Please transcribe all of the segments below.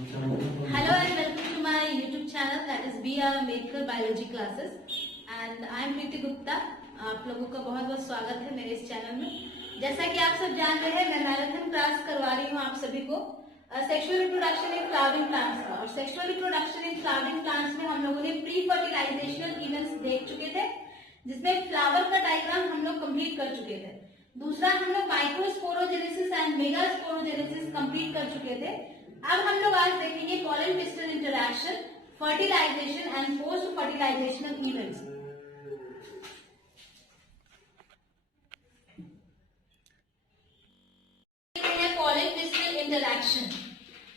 Hello and welcome to my YouTube channel that is BR Ambedkar Biology Classes and I am Preeti Gupta। आप लोगों का बहुत बहुत स्वागत है मेरे इस चैनल में। जैसा कि आप सब जान रहे हैं, मैं मैराथन क्लास करवा रही हूँ आप सभी को sexual reproduction in flowering plants का। और sexual reproduction in flowering plants में हम लोगों ने प्री फर्टिलाइजेशनल इवेंट्स देख चुके थे, जिसमें फ्लावर का डायग्राम हम लोग कंप्लीट कर चुके थे। दूसरा हम लोग माइक्रोस्पोरोजेनेसिस एंड मेगास्पोरोजेनेसिस कंप्लीट कर चुके थे। अब हम लोग आज देखेंगे pollen pistil interaction, fertilization and post fertilizational events. Pollen pistil interaction,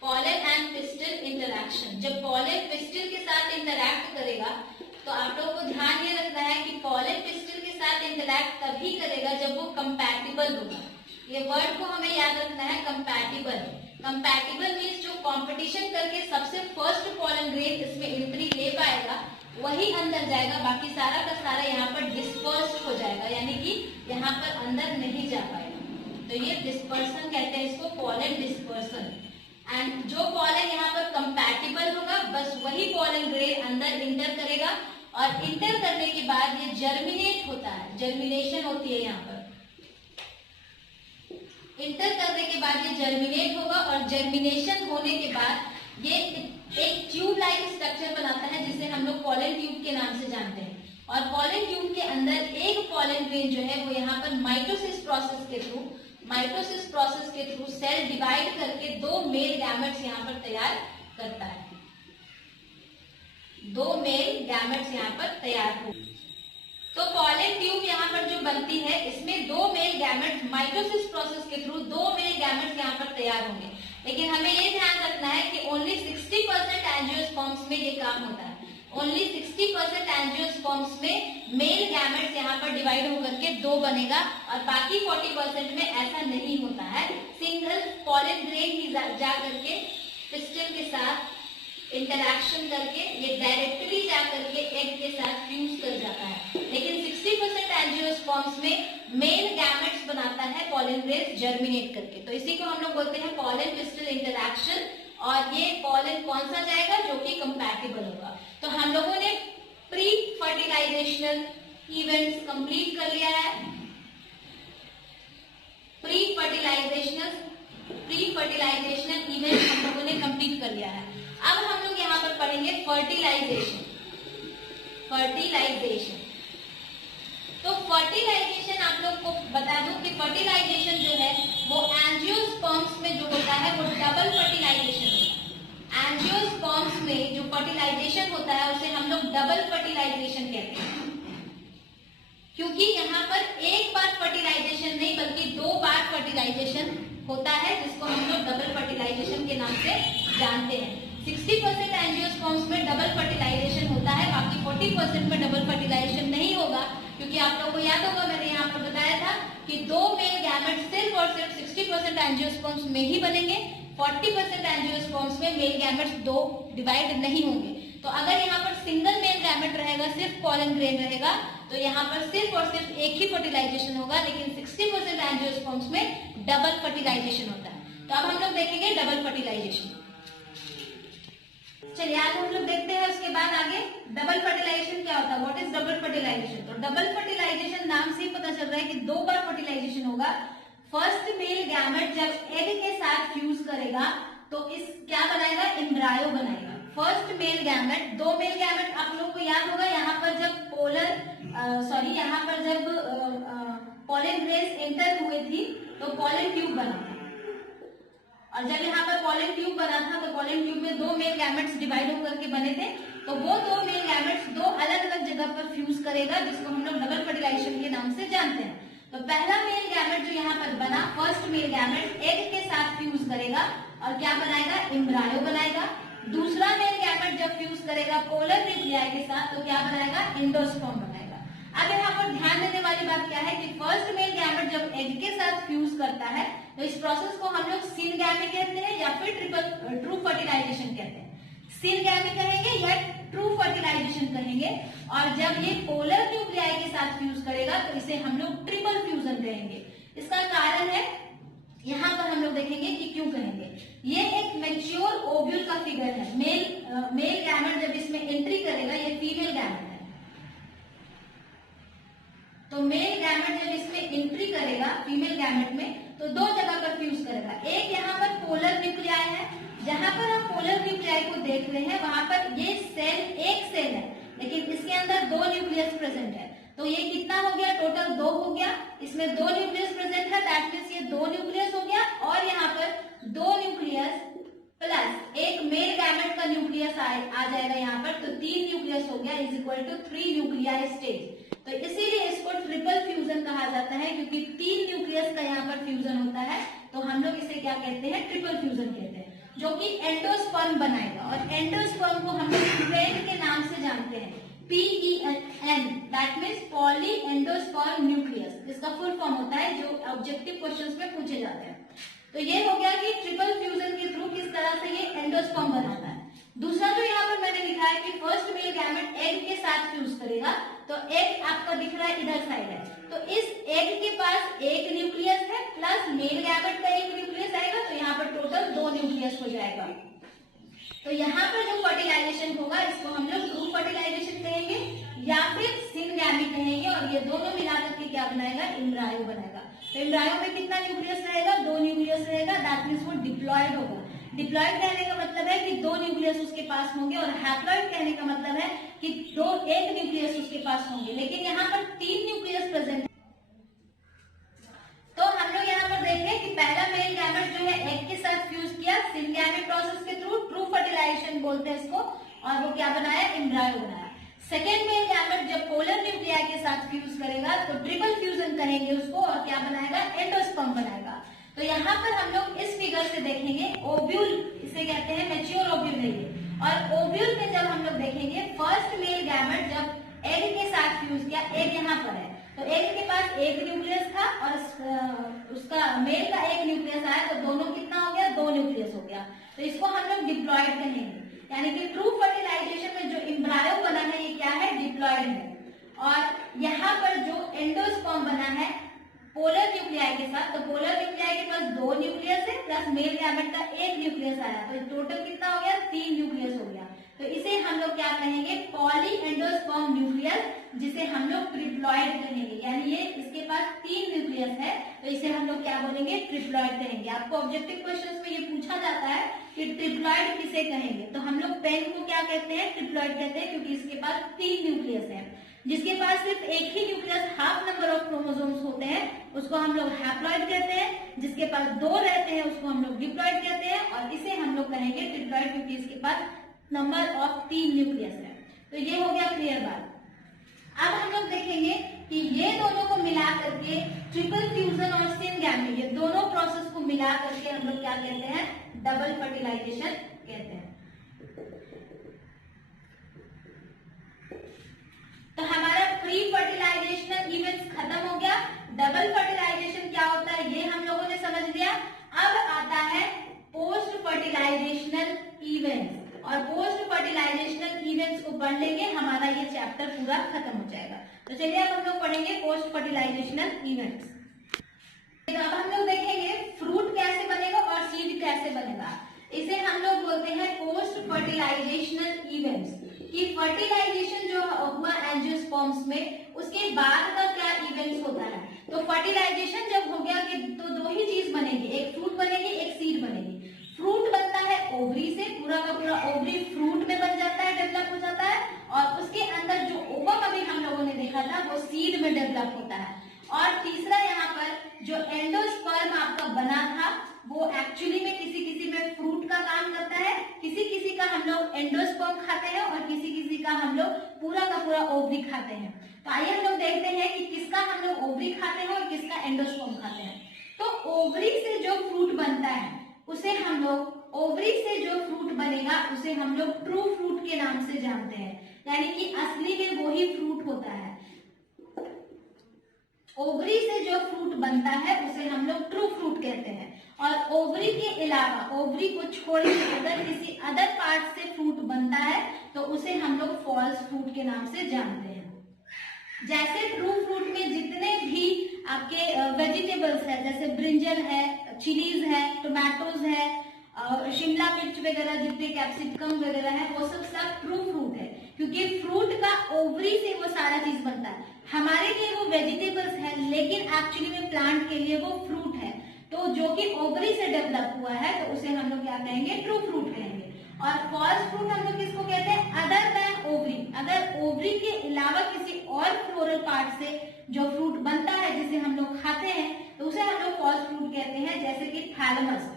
pollen and pistil interaction. जब पॉलन पिस्टल के साथ इंटरैक्ट करेगा तो आप लोगों को ध्यान ये रखना है कि पॉलन पिस्टल के साथ इंटरैक्ट तभी करेगा जब वो कंपैटिबल होगा। ये वर्ड को हमें याद रखना है, कंपैटिबल। कंपैटिबल मीन्स जो कंपटीशन करके सबसे फर्स्ट पॉलन ग्रेन इसमें एंट्री ले पाएगा वही अंदर जाएगा, बाकी सारा का सारा यहाँ पर डिस्पर्स्ड हो जाएगा, यानी कि यहाँ पर अंदर नहीं जा पाएगा। तो ये डिस्पर्सन कहते हैं इसको, पॉलन डिस्पर्सन। एंड जो पॉलन यहाँ पर कंपैटिबल होगा बस वही पॉलन ग्रेन अंदर इंटर करेगा और इंटर करने के बाद ये जर्मिनेट होता है, जर्मिनेशन होती है यहाँ पर। इंटर करने के बाद ये जर्मिनेट होगा और जर्मिनेशन होने के बाद ये एक ट्यूब लाइक स्ट्रक्चर बनाता है जिसे हम लोग पॉलन ट्यूब के नाम से जानते हैं। और पॉलन ट्यूब के अंदर एक पॉलन ग्रेन जो है वो यहाँ पर माइटोसिस प्रोसेस के थ्रू सेल डिवाइड करके दो मेल गैमेट्स यहाँ पर तैयार करता है। दो मेल गैमेट्स यहाँ पर तैयार हो। तो पॉलन ट्यूब यहाँ पर जो बनती है इसमें दो मेल गैमेट्स माइटोसिस प्रोसेस के थ्रू दो मेल गैमेट्स यहाँ पर तैयार होंगे। लेकिन हमें ये ध्यान रखना है कि ओनली 60% एंजियोस्पर्म्स में ये काम होता है। ओनली 60% एंजियोस्पर्म्स में मेल गैमेट्स यहाँ पर डिवाइड होकर के दो बनेगा और बाकी 40% में ऐसा नहीं होता है। सिंगल पॉलन ग्रेन ही जा करके पिस्टल के साथ इंटरैक्शन करके ये डायरेक्टली जा करके एग के साथ फ्यूज कर जाता है। लेकिन 60% एंजियोस्पर्म्स में मेल गैमेट्स बनाता है पॉलन ग्रेन जर्मिनेट करके। तो इसी को हम लोग बोलते हैं पॉलन पिस्टल इंटरैक्शन। और ये पॉलन कौन सा जाएगा? जो कि कंपैटिबल होगा। तो हम लोगों ने प्री फर्टिलाइजेशनल इवेंट्स कंप्लीट कर लिया है। प्री फर्टिलाइजेशनल इवेंट हम लोगों ने कंप्लीट कर लिया है। अब हम लोग यहाँ पर पढ़ेंगे फर्टिलाइजेशन। तो फर्टिलाइजेशन आप लोग को बता दूं कि फर्टिलाइजेशन जो है वो एंजियोस्पर्म्स में जो होता है वो डबल फर्टिलाइजेशन होता है। एंजियोस्पर्म्स में जो फर्टिलाइजेशन होता है उसे हम लोग डबल फर्टिलाइजेशन कहते हैं, क्योंकि यहाँ पर एक बार फर्टिलाइजेशन नहीं बल्कि दो बार फर्टिलाइजेशन होता है, जिसको हम लोग डबल फर्टिलाइजेशन के नाम से जानते हैं। 60% एंजियोस्पर्म्स में डबल फर्टिलाइजेशन होता है, बाकी 40% में डबल फर्टिलाइजेशन नहीं होगा, क्योंकि आप लोगों को याद होगा मैंने यहाँ पर बताया था कि दो मेल गैमेट्स सिर्फ और सिर्फ 60% एंजियोस्पर्म्स में ही बनेंगे। 40% एंजियोस्पर्म्स में मेल गैमेट्स दो डिवाइड नहीं होंगे। तो अगर यहाँ पर सिंगल मेल गैमेट रहेगा, सिर्फ पॉलन ग्रेन रहेगा, तो यहाँ पर सिर्फ और सिर्फ एक ही फर्टिलाइजेशन होगा। लेकिन 60% एंजियोस्पर्म्स में डबल फर्टिलाइजेशन होता है। तो अब हम लोग देखेंगे डबल फर्टिलाइजेशन। चलिए आज हम लोग देखते हैं उसके बाद आगे डबल फर्टिलाइजेशन क्या होता है, व्हाट इज डबल फर्टिलाइजेशन। तो डबल फर्टिलाइजेशन नाम से ही पता चल रहा है कि दो बार फर्टिलाइजेशन होगा। फर्स्ट मेल गैमेट जब एग के साथ फ्यूज करेगा तो इस क्या बनाएगा, एम्ब्रायो बनाएगा। फर्स्ट मेल गैमेट, दो मेल गैमेट आप लोगों को याद होगा यहाँ पर जब यहाँ पर जब पॉलन ग्रेन्स एंटर हुए थी तो पॉलन ट्यूब बना था। और जब यहाँ पर पॉलन ट्यूब बना था तो पॉलन ट्यूब में दो मेल गैमेट्स डिवाइड होकर के बने थे। तो वो दो मेल गैमेट्स दो अलग अलग जगह पर फ्यूज करेगा, जिसको हम लोग डबल फर्टिलाइजेशन के नाम से जानते हैं। तो पहला मेल गैमेट जो यहाँ पर बना, फर्स्ट मेल गैमेट एग के साथ फ्यूज करेगा और क्या बनाएगा, एम्ब्रायो बनाएगा। दूसरा मेल गैमेट जब फ्यूज करेगा पोलर न्यूक्लियाई के साथ तो क्या बनाएगा, एंडोस्पर्म बनाएगा। अब यहाँ पर ध्यान देने वाली बात क्या है कि फर्स्ट मेल गैमेट जब एग के साथ फ्यूज करता है तो इस प्रोसेस को हम लोग सिनगैमी कहते हैं या फिर ट्रू फर्टिलाइजेशन कहते हैं। सिनगैमी कहेंगे या ट्रू फर्टिलाइजेशन कहेंगे। और जब ये पोलर न्यूक्लियाई के साथ फ्यूज करेगा तो इसे हम लोग ट्रिपल फ्यूजन कहेंगे। इसका कारण है यहाँ पर हम लोग देखेंगे कि क्यों कहेंगे। ये एक मैच्योर ओव्यूल का फिगर है। मेल गैमेट जब इसमें एंट्री करेगा, ये फीमेल गैमेट है, तो मेल गैमेट जब इसमें एंट्री करेगा फीमेल गैमेट में, तो दो जगह पर फ्यूज करेगा। एक यहाँ पर पोलर न्यूक्लियाई है, जहां पर हम पोलर न्यूक्लियाई को देख रहे हैं वहां पर ये सेल एक सेल है, लेकिन इसके अंदर दो न्यूक्लियस प्रेजेंट है। तो ये कितना हो गया, टोटल दो हो गया। इसमें दो न्यूक्लियस प्रेजेंट है, दैट मीन्स ये दो न्यूक्लियस हो गया, और यहाँ पर दो न्यूक्लियस प्लस एक मेल गैमेट का न्यूक्लियस आ जाएगा यहाँ पर, तो तीन न्यूक्लियस हो गया, is equal to 3 nuclei stage. तो इसीलिए इसको ट्रिपल फ्यूजन कहा जाता है, क्योंकि तीन न्यूक्लियस का यहाँ पर फ्यूजन होता है, तो हम लोग इसे क्या कहते हैं, ट्रिपल फ्यूजन कहते हैं, जो कि एंडोस्पर्म बनाएगा। और एंडोस्पर्म को हम लोग पेन के नाम से जानते हैं, PEN, that means poly endosperm nucleus, इसका फुल फॉर्म होता है, जो ऑब्जेक्टिव क्वेश्चंस में पूछे जाते हैं। तो ये हो गया कि ट्रिपल फ्यूजन के थ्रू किस तरह से ये एंडोस्पर्म बनाता है। दूसरा जो यहाँ पर मैंने लिखा है कि फर्स्ट मेल गैमेट एग के साथ फ्यूज करेगा, तो एग आपका दिख रहा है इधर साइड है, तो इस एग के पास एक न्यूक्लियस है प्लस मेल गैमेट का एक न्यूक्लियस आएगा, तो यहाँ पर टोटल दो न्यूक्लियस हो जाएगा। तो यहाँ पर जो फर्टिलाइजेशन होगा इसको हम लोग ग्रुप फर्टिलाइजेशन कहेंगे या फिर सिनगैमी कहेंगे, और ये दोनों मिलाकर के क्या बनाएगा, एम्ब्रायो बनाएगा। तो एम्ब्रायो में कितना न्यूक्लियस रहेगा, दो न्यूक्लियस रहेगा, दैट मीन्स वो डिप्लॉयड होगा। डिप्लॉयड कहने का मतलब है कि दो न्यूक्लियस उसके पास होंगे, और हैप्लॉयड कहने का मतलब है कि एक न्यूक्लियस उसके पास होंगे, लेकिन यहाँ पर तीन न्यूक्लियस प्रेजेंट है। तो हम लोग यहाँ पर देखें कि पहला मेल गैमेट जो है एग के साथ फ्यूज किया सिनगैमी प्रोसेस के थ्रू, ट्रू फर्टिलाइजेशन बोलते हैं इसको, और वो क्या बनाया, एम्ब्रायो बनाया। सेकेंड मेल गैमेट जब पोलर न्यूक्लियाई के साथ फ्यूज करेगा तो ट्रिपल फ्यूजन कहेंगे उसको, और क्या बनाएगा, एंडोस्पर्म बनाएगा। तो यहाँ पर हम लोग इस फिगर से देखेंगे ओव्यूल, इसे कहते हैं मैच्योर ओव्यूल है ये, और ओव्यूल में जब हम लोग देखेंगे फर्स्ट मेल गैमेट जब एग के साथ फ्यूज किया, एग यहाँ पर है, तो एग के पास एक न्यूक्लियस था और उसका मेल का एक न्यूक्लियस आया, तो दोनों कितना हो गया, दो न्यूक्लियस हो गया। तो इसको हम लोग डिप्लॉयड कहेंगे, यानी कि ट्रू फर्टिलाइजेशन में जो एम्ब्रायो बना है ये क्या है, डिप्लॉयड है। और यहाँ पर जो एंडोस्पर्म बना है पोलर न्यूक्लियाई के साथ, तो पोलर न्यूक्लियाई के पास दो न्यूक्लियस है प्लस मेल गैमेट का एक न्यूक्लियस आया, तो टोटल कितना हो गया, तीन न्यूक्लियस हो गया। तो इसे हम लोग क्या कहेंगे, पॉली एंडोस्पर्म न्यूक्लियस, जिसे हम लोग ट्रिप्लॉयड कहेंगे, यानी ये इसके पास तीन न्यूक्लियस है, तो इसे हम लोग क्या बोलेंगे, ट्रिप्लॉयड कहेंगे। आपको ऑब्जेक्टिव क्वेश्चंस में ये पूछा जाता है कि ट्रिप्लॉयड किसे कहेंगे, तो हम लोग पेन को क्या कहते हैं, ट्रिप्लॉयड कहते हैं, क्योंकि इसके पास तीन न्यूक्लियस है। जिसके पास सिर्फ एक ही nucleus half number of chromosomes होते हैं उसको हम लोग हैप्लॉइड कहते हैं, जिसके पास दो रहते हैं उसको हम लोग डिप्लॉइड कहते हैं, और इसे हम लोग कहेंगे ट्रिप्लॉइड, क्योंकि इसके पास नंबर ऑफ तीन न्यूक्लियस है। तो ये हो गया क्लियर बात। अब हम लोग देखेंगे कि ये दोनों को मिला करके ट्रिपल फ्यूजन और सिनगैमी, ये दोनों प्रोसेस को मिला करके हम लोग क्या कहते हैं, डबल फर्टिलाइजेशन कहते हैं। तो हमारा प्री फर्टिलाइजेशनल इवेंट्स खत्म हो गया। डबल फर्टिलाइजेशन क्या होता है ये हम लोगों ने समझ लिया। अब आता है पोस्ट फर्टिलाइजेशनल इवेंट्स, और पोस्ट फर्टिलाइजेशनल इवेंट्स को पढ़ लेंगे, हमारा ये चैप्टर पूरा खत्म हो जाएगा। तो चलिए अब हम लोग पढ़ेंगे पोस्ट फर्टिलाइजेशनल इवेंट्स। अब हम लोग देखेंगे फ्रूट कैसे बनेगा और सीड कैसे बनेगा। इसे हम लोग बोलते हैं पोस्ट फर्टिलाइजेशनल इवेंट्स, कि फर्टिलाइजेशन जो हुआ एंजियोस्पर्म्स में, उसके बाद का क्या इवेंट्स होता है। तो फर्टिलाइजेशन जब हो गया कि तो दो ही चीज बनेगी, एक फ्रूट बनेगी, एक सीड बनेगी। फ्रूट बनता है ओवरी से, पूरा का पूरा ओवरी फ्रूट में बन जाता है, डेवलप हो जाता है, और उसके अंदर जो ओवम अभी हम लोगों ने देखा था वो सीड में डेवलप होता है। और तीसरा यहाँ पर जो एंडोस्पर्म आपका बना था वो एक्चुअली में किसी में फ्रूट का काम करता है, किसी का हम लोग एंडोस्पर्म खाते हैं, और किसी का हम लोग पूरा का पूरा ओवरी खाते हैं। तो आइए हम लोग देखते हैं कि किसका हम लोग ओवरी खाते हैं और किसका एंडोस्पर्म खाते हैं। तो ओवरी से जो फ्रूट बनता है उसे हम लोग, ओवरी से जो फ्रूट बनेगा उसे हम लोग ट्रू फ्रूट के नाम से जानते हैं, यानी कि असली में वही फ्रूट होता है। ओवरी से जो फ्रूट बनता है उसे हम लोग ट्रू फ्रूट कहते हैं। और ओवरी के अलावा, ओवरी को छोड़ के अगर किसी अदर पार्ट से फ्रूट बनता है तो उसे हम लोग फॉल्स फ्रूट के नाम से जानते हैं। जैसे ट्रू फ्रूट में जितने भी आपके वेजिटेबल्स है, जैसे ब्रिंजल है, चिलीज है, टोमेटोज है, शिमला मिर्च वगैरह जितने कैप्सिकम वगैरह है वो सब ट्रू फ्रूट है, क्योंकि फ्रूट का ओवरी से वो सारा चीज बनता है। हमारे लिए वो वेजिटेबल्स है, लेकिन एक्चुअली में प्लांट के लिए वो फ्रूट है। तो जो कि ओवरी से डेवलप हुआ है तो उसे हम लोग क्या कहेंगे, ट्रू फ्रूट कहेंगे। और फॉल्स फ्रूट हम लोग किसको कहते हैं, अदर देन ओवरी। अगर ओवरी के अलावा किसी और फ्लोरल पार्ट से जो फ्रूट बनता है जिसे हम लोग खाते हैं तो उसे हम लोग फॉल्स फ्रूट कहते हैं। जैसे कि थैलेमस,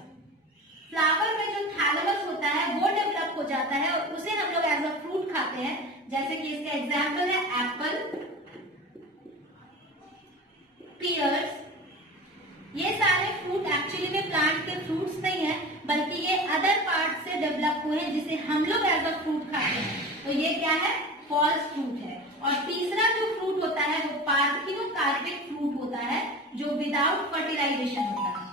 फ्लावर में जो थैलेमस होता है वो डेवलप हो जाता है और उसे हम लोग एज अ फ्रूट खाते हैं। जैसे कि इसका एग्जाम्पल है एप्पल, पीयर्स। ये सारे फ्रूट एक्चुअली में प्लांट के फ्रूट्स नहीं है, बल्कि ये अदर पार्ट से डेवलप हुए हैं जिसे हम लोग एज अ फ्रूट खाते हैं। तो ये क्या है, फॉल्स फ्रूट है। और तीसरा जो फ्रूट होता है वो पार्थिनोकार्पिक फ्रूट होता है, जो विदाउट फर्टिलाइजेशन होता है।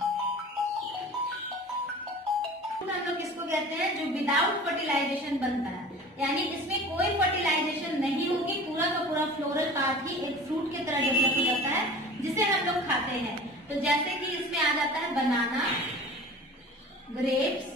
हम लोग किसको कहते हैं, जो विदाउट फर्टिलाइजेशन बनता है, यानी इसमें कोई फर्टिलाइजेशन नहीं होगी, पूरा का पूरा फ्लोरल पार्ट ही एक फ्रूट की तरह डेवलप हो जाता है जिसे हम लोग खाते हैं। तो जैसे कि इसमें आ जाता है बनाना, ग्रेप्स,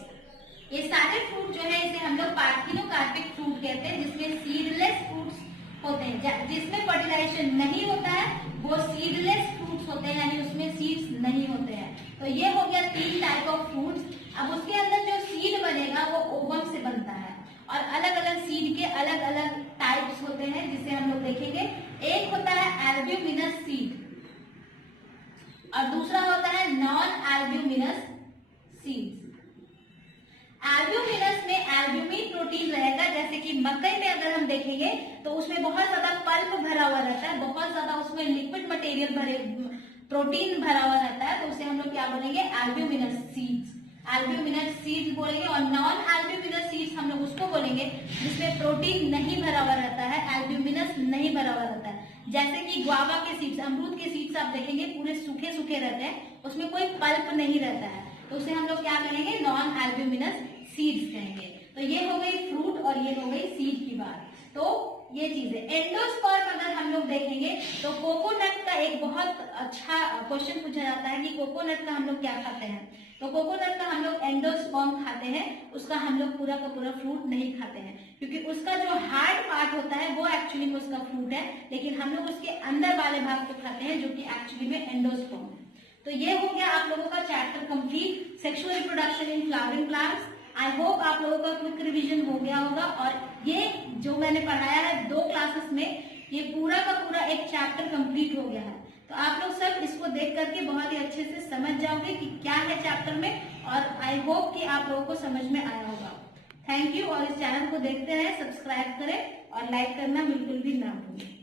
ये सारे फ्रूट जो है इसे हम लोग पार्थिनोकार्पिक फ्रूट कहते हैं, जिसमें सीडलेस फ्रूट्स होते हैं। जिसमें फर्टिलाइजेशन नहीं होता है वो सीडलेस फ्रूट्स होते हैं, यानी उसमें सीड्स नहीं होते हैं। तो ये हो गया 3 टाइप ऑफ फ्रूट्स। अब उसके अंदर जो सीड बनेगा वो ओवम से बनता है, और अलग अलग सीड के अलग अलग टाइप्स होते हैं जिसे हम लोग देखेंगे। एक होता है एल्ब्यूमिनस सीड और दूसरा होता है नॉन एल्ब्यूमिनस सीड्स। एल्ब्यूमिनस में एल्ब्यूमिन प्रोटीन रहेगा, जैसे कि मकई में अगर हम देखेंगे तो उसमें बहुत ज्यादा पल्प भरा हुआ रहता है, बहुत ज्यादा उसमें लिक्विड मटेरियल प्रोटीन भरा हुआ रहता है, तो उसे हम लोग क्या बोलेंगे, एल्ब्यूमिनस सीड्स। एल्ब्यूमिनस सीड्स बोलेंगे। और नॉन एल्ब्यूमिनस सीड्स हम लोग उसको बोलेंगे जिसमें प्रोटीन नहीं भरा हुआ रहता है, एल्ब्यूमिनस नहीं भरा हुआ रहता है। जैसे कि गुआवा के सीड्स, अमरूद के सीड्स आप देखेंगे पूरे सूखे सूखे रहते हैं, उसमें कोई पल्प नहीं रहता है, तो उसे हम लोग क्या कहेंगे, नॉन एल्ब्यूमिनस सीड्स कहेंगे। तो ये हो गई फ्रूट और ये हो गई सीड की बात। तो ये चीज है। एंडोस्पर्म अगर हम लोग देखेंगे तो कोकोनट का एक बहुत अच्छा क्वेश्चन पूछा जाता है कि कोकोनट का हम लोग क्या खाते हैं। तो कोकोनट का हम लोग एंडोस्पर्म खाते हैं, उसका हम लोग पूरा का पूरा फ्रूट नहीं खाते हैं, क्योंकि उसका जो हार्ड पार्ट होता है वो एक्चुअली में उसका फ्रूट है, लेकिन हम लोग उसके अंदर वाले भाग को खाते हैं जो कि एक्चुअली में एंडोस्पर्म है। तो ये हो गया आप लोगों का chapter complete, sexual reproduction in flowering plants. I hope आप लोगों का क्विक रिवीजन हो गया होगा, और ये जो मैंने पढ़ाया है 2 क्लासेस में, ये पूरा का पूरा एक चैप्टर कंप्लीट हो गया है। तो आप लोग सब इसको देख करके बहुत ही अच्छे से समझ जाओगे कि क्या है चैप्टर में, और आई होप कि आप लोगों को समझ में आया होगा। Thank you. और इस चैनल को देखते रहे, सब्सक्राइब करें और लाइक करना बिल्कुल भी ना भूलें।